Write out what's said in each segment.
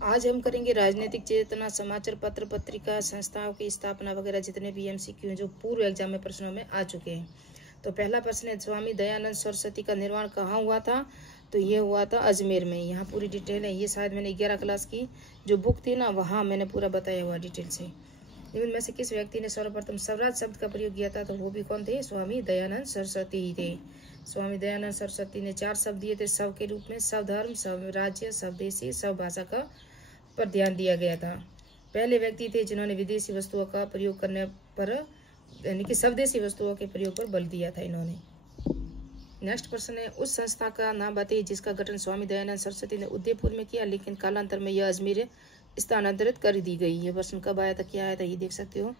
आज हम करेंगे राजनीतिक चेतना, समाचार पत्र, पत्रिका, संस्थाओं की स्थापना वगैरह जितने भी एमसीक्यू जो पूर्व एग्जाम में प्रश्नों में आ चुके हैं। तो पहला प्रश्न है, स्वामी दयानंद सरस्वती का निर्माण कहाँ हुआ था? तो ये हुआ था अजमेर में। यहाँ पूरी डिटेल है। ये शायद मैंने 11 क्लास की जो बुक थी ना, वहाँ मैंने पूरा बताया हुआ डिटेल से। निम्न में से किस व्यक्ति ने सर्वप्रथम स्वराज शब्द का प्रयोग किया था? तो वो भी कौन थे? स्वामी दयानंद सरस्वती ही थे। स्वामी दयानंद सरस्वती ने 4 शब्द दिए थे स्व के रूप में: स्वधर्म, स्वराज्य, स्वदेशी, स्वभाषा का पर ध्यान दिया गया था। पहले व्यक्ति थे जिन्होंने विदेशी वस्तुओं का प्रयोग करने पर, यानी कि स्वदेशी वस्तुओं के प्रयोग पर बल दिया था इन्होंने। नेक्स्ट प्रश्न है, उस संस्था का नाम बताइए जिसका गठन स्वामी दयानंद सरस्वती ने उदयपुर में किया, लेकिन कालांतर में यह अजमेर स्थानांतरित कर दी गई। ये प्रश्न कब आया था, क्या आया था, ये देख सकते हो।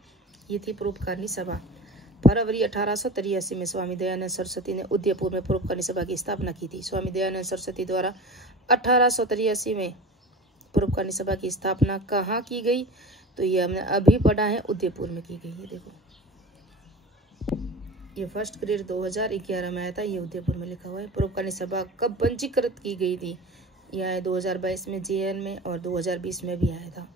ये थी परोपकारिणी सभा। फरवरी 1883 में स्वामी दयानंद सरस्वती ने उदयपुर में परोपकारिणी सभा की स्थापना की थी। स्वामी दयानंद सरस्वती द्वारा 1883 में परोपकारिणी सभा की स्थापना कहाँ की गई? तो ये हमने अभी पढ़ा है, उदयपुर में की गई। ये देखो, ये फर्स्ट ग्रेड 2011 में आया था। ये उदयपुर में लिखा हुआ है। परोपकारिणी सभा कब पंजीकृत की गई थी? यह है 2022 में जेएन में, और 2020 में भी आया था।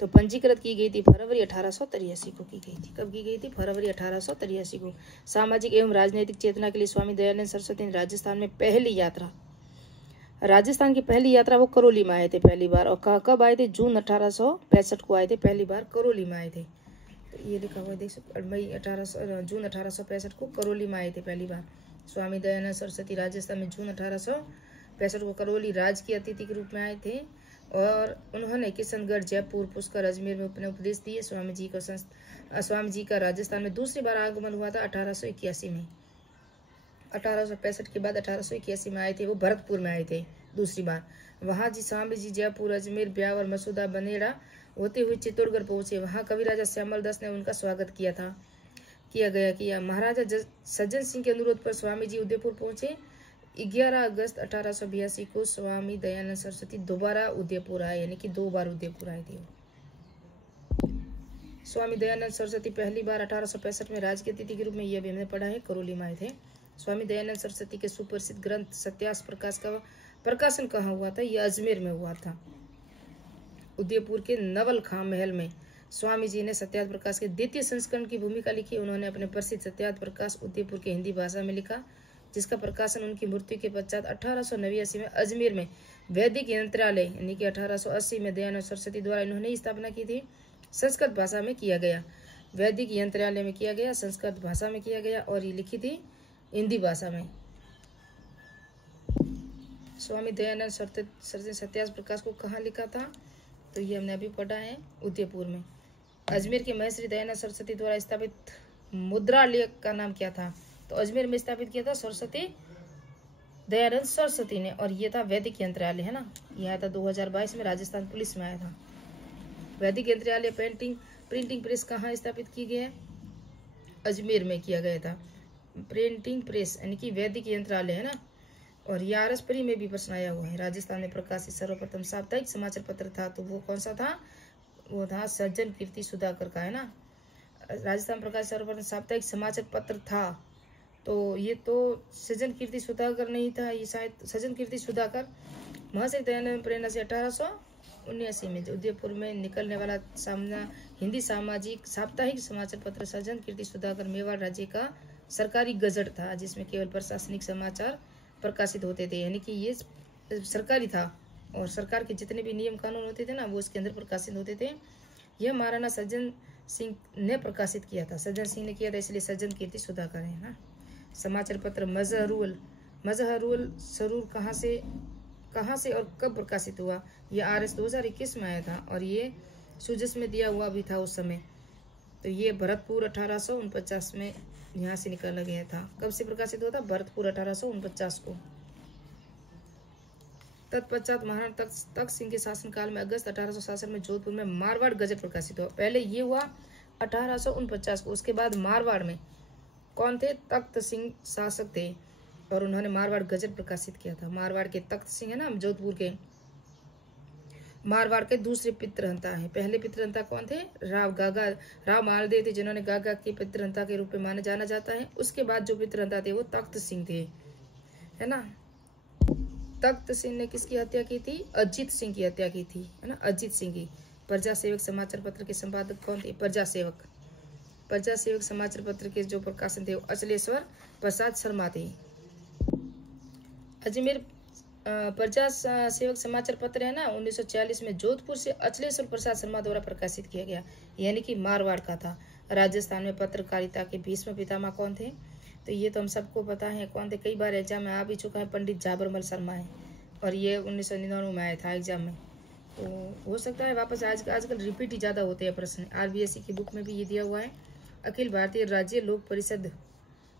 तो पंजीकृत की गई थी फरवरी 1883 को की गई थी। कब की गई थी? फरवरी 1883 को। सामाजिक एवं राजनीतिक चेतना के लिए स्वामी दयानंद सरस्वती ने राजस्थान में पहली यात्रा, राजस्थान की पहली यात्रा वो करौली में आए थे पहली बार। और कब आए थे? जून 1865 को आए थे पहली बार, करौली में आए थे। तो ये लिखा हुआ है, देख सकते, जून 1865 को करौली में आए थे पहली बार। स्वामी दयानंद सरस्वती राजस्थान में जून 1865 को करौली राजकीय अतिथि के रूप में आए थे। और उन्होंने किशनगढ़, जयपुर, पुष्कर, अजमेर में अपने उपदेश दिए। स्वामी जी का राजस्थान में दूसरी बार आगमन हुआ था 1881 में। 1865 के बाद 1881 में आए थे वो, भरतपुर में आए थे दूसरी बार। वहाँ जी स्वामी जी जयपुर, अजमेर, ब्यावर, मसूदा, बनेड़ा होते हुए चित्तौड़गढ़ पहुंचे। वहाँ कवि राजा श्यामल दास ने उनका स्वागत किया। महाराजा सज्जन सिंह के अनुरोध पर स्वामी जी उदयपुर पहुंचे। 11 अगस्त 1882 को स्वामी दयानंद सरस्वती दोबारा उदयपुर आए, यानी कि 2 बार उदयपुर आए थे। स्वामी दयानंद सरस्वती पहली बार 1865 में राजकीय अतिथि के रूप में, यह भी हमने पढ़ा है, करौली में आए थे। स्वामी दयानंद सरस्वती के सुप्रसिद्ध ग्रंथ सत्यास प्रकाश का प्रकाशन कहाँ हुआ था? यह अजमेर में हुआ था। उदयपुर के नवल खां महल में स्वामी जी ने सत्यार्थ प्रकाश के द्वितीय संस्करण की भूमिका लिखी। उन्होंने अपने प्रसिद्ध सत्यार्थ प्रकाश उदयपुर के हिंदी भाषा में लिखा, जिसका प्रकाशन उनकी मृत्यु के पश्चात 1889 में अजमेर में वैदिक यंत्रालय, यानी कि 1880 में दयानंद सरस्वती द्वारा इन्होंने स्थापना की थी, संस्कृत भाषा में किया गया। वैदिक यंत्रालय में किया गया, संस्कृत भाषा में किया गया, और ये लिखी थी हिंदी भाषा में। स्वामी दयानंद सरस्वती सत्यार्थ प्रकाश को कहाँ लिखा था? तो ये हमने अभी पढ़ा है, उदयपुर में। अजमेर के महर्षि दयानंद सरस्वती द्वारा स्थापित मुद्रालय का नाम क्या था? तो अजमेर में स्थापित किया था सरस्वती दयानंद सरस्वती ने, और ये था वैदिक यंत्रालय, है ना। यह आया था 2022 में, राजस्थान पुलिस में आया था। वैदिक यंत्रालय प्रिंटिंग प्रेस कहाँ स्थापित की गई है? अजमेर में किया गया था। प्रिंटिंग प्रेस यानी कि वैदिक यंत्रालय, है ना। और ये आरएसपुरी में भी प्रश्न आया हुआ है। राजस्थान में प्रकाशित सर्वप्रथम साप्ताहिक समाचार पत्र था, तो वो कौन सा था? वो था सज्जन कीर्ति सुधाकर का, है ना। राजस्थान प्रकाशित सर्वप्रथम साप्ताहिक समाचार पत्र था, तो ये तो सज्जन कीर्ति सुधाकर नहीं था, ये शायद सज्जन कीर्ति सुधाकर महर्षि दयानंद प्रेरणा से 1879 में उदयपुर में निकलने वाला हिंदी सामाजिक साप्ताहिक समाचार पत्र सज्जन कीर्ति सुधाकर मेवाड़ राज्य का सरकारी गजट था, जिसमें केवल प्रशासनिक समाचार प्रकाशित होते थे, यानी कि ये सरकारी था, और सरकार के जितने भी नियम कानून होते थे ना, वो उसके अंदर प्रकाशित होते थे। यह महाराणा सज्जन सिंह ने प्रकाशित किया था, सज्जन सिंह ने किया था, इसलिए सज्जन कीर्ति सुधाकर है ना। समाचार पत्र मजहरुल सरूर कहाँ से और कब प्रकाशित हुआ? ये RS 2021 में आया था, और ये सुजस में दिया हुआ भी था उस समय। तो ये भरतपुर 1849 में यहाँ से निकाला गया था। कब से प्रकाशित हुआ था? भरतपुर 1849 को। तत्पश्चात महाराणा तख्त सिंह के शासनकाल में अगस्त 1867 में जोधपुर में मारवाड़ गजट प्रकाशित हुआ। पहले ये हुआ 1849 को, उसके बाद मारवाड़ में कौन थे? तख्त सिंह शासक थे, और उन्होंने मारवाड़ गजट प्रकाशित किया था। मारवाड़ के तख्त सिंह है ना, जोधपुर के, मारवाड़ के दूसरे पितृहंता है। पहले पितृहंता कौन थे? राव मालदेव थे, जिन्होंने गागा के पितृहंता के रूप में माना जाना जाता है। उसके बाद जो पितृहंता थे वो तख्त सिंह थे, है ना। तख्त सिंह ने किसकी हत्या की थी? अजीत सिंह की हत्या की थी, है ना, अजीत सिंह की। प्रजा सेवक समाचार पत्र के संपादक कौन थे? प्रजा सेवक समाचार पत्र के जो प्रकाशन थे वो अचलेश्वर प्रसाद शर्मा थे। अजमेर प्रजा सेवक समाचार पत्र है ना, 1940 में जोधपुर से अचलेश्वर प्रसाद शर्मा द्वारा प्रकाशित किया गया, यानी कि मारवाड़ का था। राजस्थान में पत्रकारिता के भीष्म पितामह कौन थे? तो ये तो हम सबको पता है कौन थे, कई बार एग्जाम में आ भी चुका है, पंडित झाबरमल शर्मा है, और ये 1999 में आया था एग्जाम में। तो हो सकता है वापस आजकल रिपीट ही ज़्यादा होते हैं प्रश्न। RBSE की बुक में भी ये दिया हुआ है। अखिल भारतीय राज्य लोक परिषद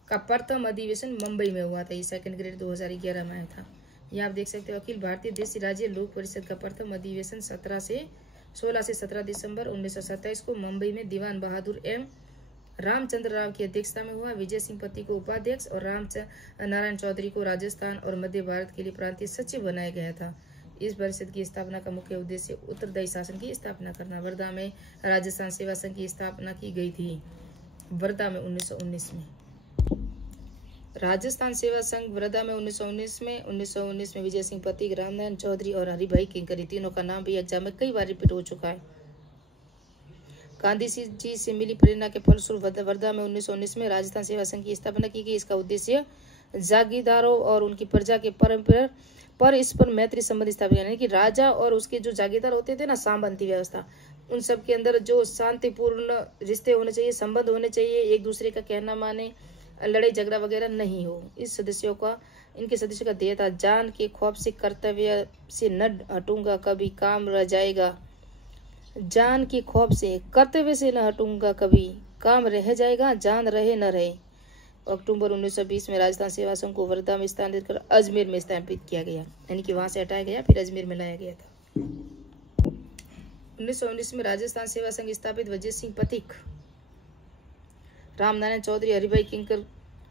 का प्रथम अधिवेशन मुंबई में हुआ था, ये 2nd ग्रेड 2011 में आया था। ये आप देख सकते हो, अखिल भारतीय देशी राज्य लोक परिषद का प्रथम अधिवेशन 16 से 17 दिसंबर 1927 को मुंबई में दीवान बहादुर एम रामचंद्र राव की अध्यक्षता में हुआ। विजय सिंह पति को उपाध्यक्ष और नारायण चौधरी को राजस्थान और मध्य भारत के लिए प्रांतीय सचिव बनाया गया था। इस परिषद की स्थापना का मुख्य उद्देश्य उत्तरदायी शासन की स्थापना करना। वर्धा में राजस्थान सेवा संघ की स्थापना की गई थी, वर्धा में 1919 में। राजस्थान सेवा संघ वर्धा में 1919 में विजय सिंह पथिक, रामनारायण चौधरी और हरिभाई किंकरी, तीनों का नाम भी एग्जाम में कई बार रिपीट हो चुका है। गांधी जी से मिली प्रेरणा के फलस्वरूप वर्धा में 1919 में राजस्थान सेवा संघ की स्थापना की गई। इसका उद्देश्य जागीरदारों और उनकी प्रजा के परस्पर मैत्री संबंध स्थापित, यानी कि राजा और उसके जो जागीरदार होते थे ना, सामंती व्यवस्था, उन सब के अंदर जो शांतिपूर्ण रिश्ते होने चाहिए, संबंध होने चाहिए, एक दूसरे का कहना माने, लड़ाई झगड़ा वगैरह नहीं हो। इनके सदस्यों का ध्येय था, जान के खौफ से कर्तव्य से न हटूंगा कभी, काम रह जाएगा। जान के खौफ से कर्तव्य से न हटूंगा कभी, काम रह जाएगा, जान रहे न रहे। अक्टूबर 1920 में राजस्थान सेवा संघ को वर्धा में स्थानांतरित कर अजमेर में स्थापित किया गया, यानी कि वहां से हटाया गया, फिर अजमेर में लाया गया था। 1919 में राजस्थान सेवा संघ स्थापित। विजय सिंह पथिक, रामनारायण चौधरी, हरिभाई किंकर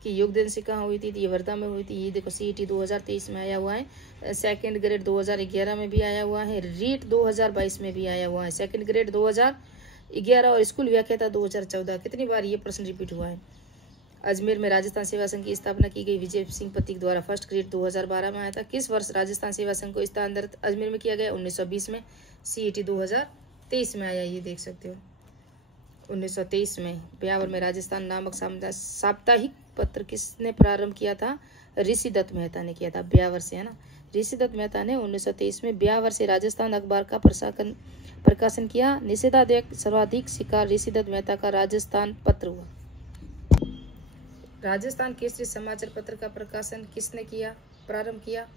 की योगदान से कहाँ हुई थी? ये वर्धा में हुई थी। ये देखो, CET 2023 में आया हुआ है, 2nd ग्रेड 2011 में भी आया हुआ है, रीट 2022 में भी आया हुआ है, 2nd ग्रेड 2011 और स्कूल व्याख्याता 2014। कितनी बार ये प्रश्न रिपीट हुआ है। अजमेर में राजस्थान सेवा संघ की स्थापना की गई विजय सिंह पथिक द्वारा। 1st ग्रेड 2012 में आया था। किस वर्ष राजस्थान सेवा संघ को स्थानांतरित अजमेर में किया गया? 1920 में। CET 2023 में आया, ये देख सकते हो, 1923 में। ब्यावर में राजस्थान नामक साप्ताहिक पत्र किसने प्रारंभ किया था? ऋषि दत्त मेहता ने किया था, ब्यावर से, है ना। ऋषि दत्त मेहता ने 1923 में ब्यावर से राजस्थान अखबार का प्रकाशन किया। निषेधादेश सर्वाधिक शिकार ऋषि दत्त मेहता का राजस्थान पत्र हुआ। राजस्थान केसरी समाचार पत्र का प्रकाशन किसने किया, प्रारंभ किया?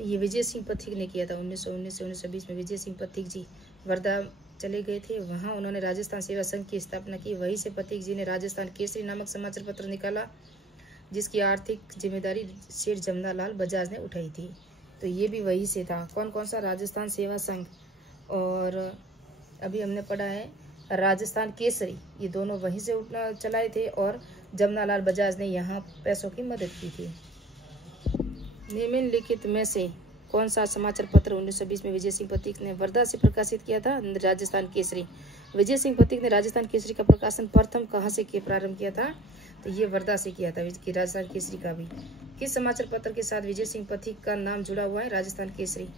ये विजय सिंह पथिक ने किया था। 1919 से 1920 में विजय सिंह पथिक जी वर्धा चले गए थे, वहां उन्होंने राजस्थान सेवा संघ की स्थापना की। वहीं से पथिक जी ने राजस्थान केसरी नामक समाचार पत्र निकाला, जिसकी आर्थिक जिम्मेदारी सेठ जमनालाल बजाज ने उठाई थी। तो ये भी वही से था। कौन कौन सा? राजस्थान सेवा संघ और अभी हमने पढ़ा है राजस्थान केसरी, ये दोनों वहीं से उठना चलाए थे और जमनालाल बजाज ने यहाँ पैसों की मदद की थी। निम्नलिखित में से कौन सा समाचार पत्र 1920 में विजय सिंह पथिक ने वर्धा से प्रकाशित किया था? राजस्थान केसरी। विजय सिंह पथिक ने राजस्थान केसरी का प्रकाशन प्रथम कहाँ से प्रारंभ किया था? तो ये वर्धा से किया था, राजस्थान केसरी का भी। किस समाचार पत्र के साथ विजय सिंह पथिक का नाम जुड़ा हुआ है? राजस्थान केसरी।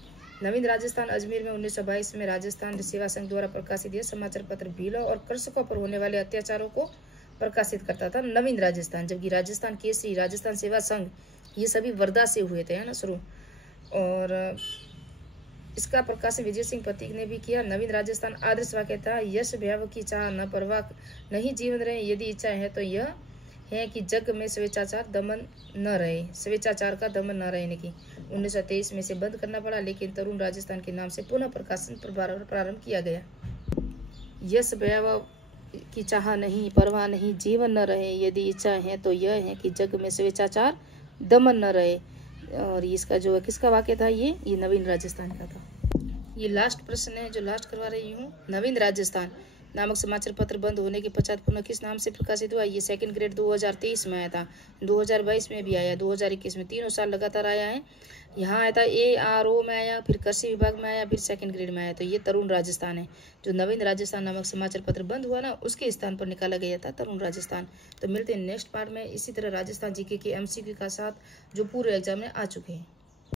नवीन राजस्थान अजमेर में 1922 में राजस्थान सेवा संघ द्वारा प्रकाशित यह समाचार पत्र भीलों और कृषकों पर होने वाले अत्याचारों को प्रकाशित करता था, नवीन राजस्थान। जबकि राजस्थान केसरी, राजस्थान सेवा संघ, ये सभी वर्धा से हुए थे, है ना, शुरू। और इसका प्रकाशन विजय सिंह पथिक ने भी किया। नवीन राजस्थान आदर्श वाक्य था, यश भयावह की चाह न परवाह नहीं जीवन रहे, यदि इच्छा है तो यह है कि जग में स्वेच्छाचार दमन न रहे, स्वेच्छाचार का दमन न रहे। कि 1923 में से बंद करना पड़ा, लेकिन तरुण राजस्थान के नाम से पुनः प्रकाशन प्रारंभ किया गया। यश भयावह की चाह नहीं, परवाह नहीं, जीवन न रहे, यदि इच्छा है तो यह है कि जग में स्वेच्छाचार दमन न रहे। और इसका जो है किसका वाक्य था? ये नवीन राजस्थान का था। ये लास्ट प्रश्न है जो लास्ट करवा रही हूँ। नवीन राजस्थान नामक समाचार पत्र बंद होने के पश्चात पुनः किस नाम से प्रकाशित हुआ? ये 2nd ग्रेड 2023 में आया था, 2022 में भी आया, 2021 में, 3 साल लगातार आया है। यहाँ आया था ARO में आया, फिर कृषि विभाग में आया, फिर 2nd ग्रेड में आया। तो ये तरुण राजस्थान है। जो नवीन राजस्थान नामक समाचार पत्र बंद हुआ ना, उसके स्थान पर निकाला गया था तरुण राजस्थान। तो मिलते हैं नेक्स्ट पार्ट में इसी तरह राजस्थान GK के MCQ का साथ, जो पूरे एग्जाम में आ चुके हैं।